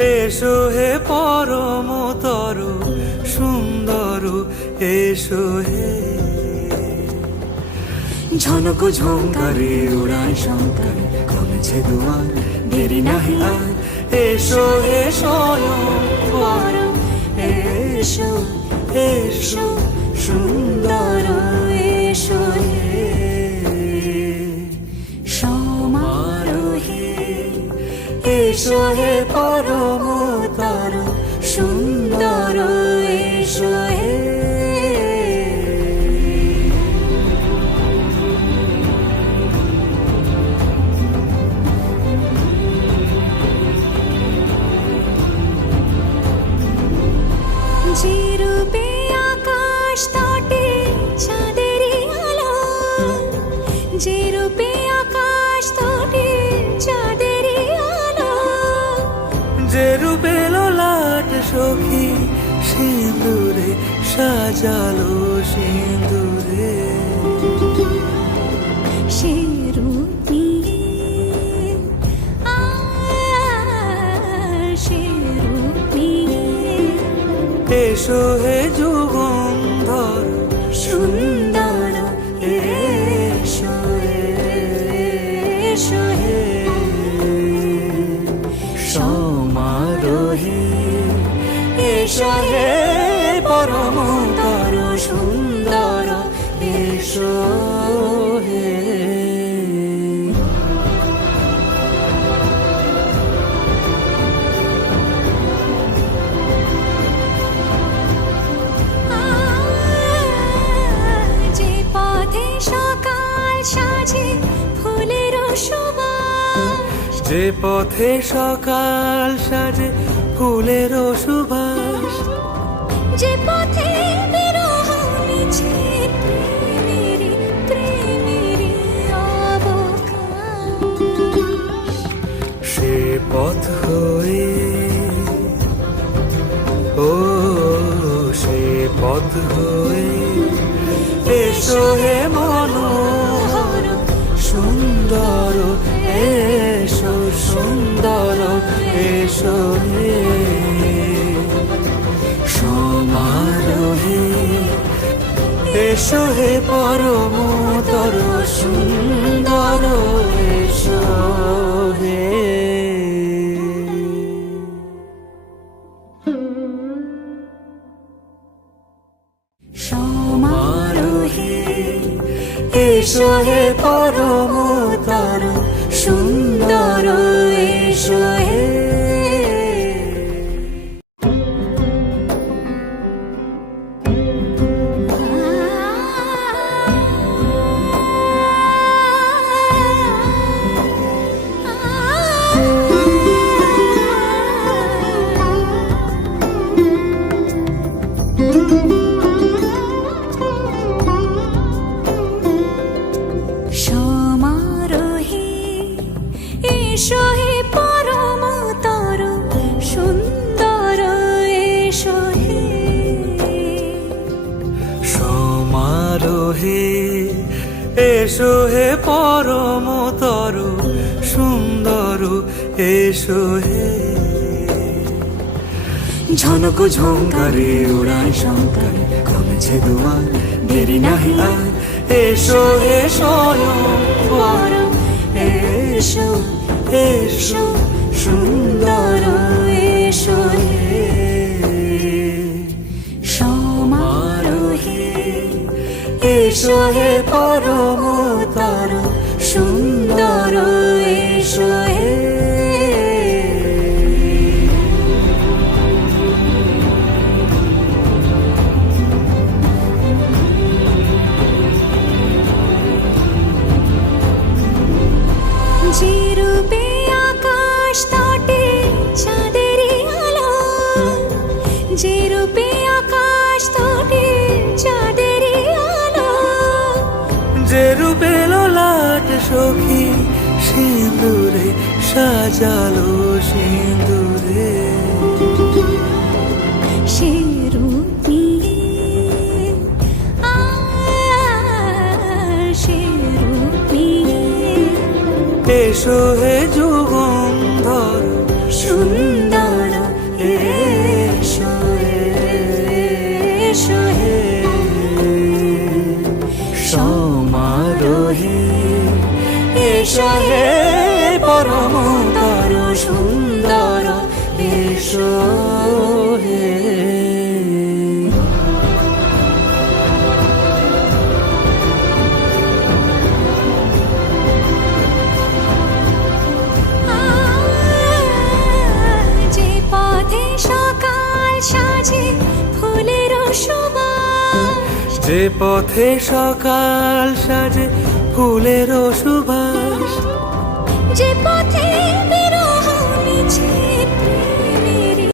এসো হে পরমতর সুন্দর, এসো হে। ঝনক ঝঙ্কারে উড়ায় শঙ্কারে কমেছে দুয়ার, দেরি নাহি আর। এসো হে স্বয়ং বর, এসো এসো সুন্দর, এসো হে সমারোহে। এসো হে পরমতর সুন্দর, এসো হে। যে রূপে আকাশ তটে চাঁদেরই আলো, যে রূপে আকাশ তটে চাঁদেরই আলো, যে রূপে ললাট সখী সিঁদুরে সাজালো সিঁদুরে। সে রূপ নিয়ে সে রূপ নিয়ে এসো হে যুগন্ধর সুন্দর, এসো এসো হে সমারোহে। এসো হে পরমতর সুন্দর, এসো হে। যে পথে সকাল সাজে ফুলের সুবাস, যে পথে সকাল সাজে ফুলের সুবাস, যে পথে বিরহ মিছে প্রেমেরই প্রেমেরই অবকাশ, সে পথ হয়ে ও সে পথ হয়ে। এসো হে মনোহর সুন্দর, এসো সুন্দর, এসো হে সমারোহে। এসো হে পরমতর সুন্দর, এসো হে। সমারোহে। এসো হে পরমতর সুন্দর, এসো হে। সমারোহে। এসো হে পরমতর সুন্দর, এসো হে সমারোহে। এসো হে পরমতর সুন্দর, এসো হে। ঝনক ঝঙ্কারে উড়ায় শঙ্কারে কমেছে দুয়ার, দেরি নাহি আর। এসো হে স্বয়ং বর, এসো এসো সুন্দর, এসো হে সমারোহে। এসো হে পরমতর সুন্দর, এসো হে। যে রূপে আকাশ তটে চাঁদেরই আলো, যে রূপে আকাশ তটে চাঁদেরই আলো, যে রূপে ললাট সখী সিঁদুরে সাজালো সিঁদুরে। সে রূপ নিয়ে সে রূপ নিয়ে এসো হে যুগন্ধর সুন্দর, এসো হে পরম তর সুন্দর এসো হে। যে পথে সকাল সাজে ফুলের সুবাস, যে পথে সকাল সাজে ফুলের সুবাস, যে পথে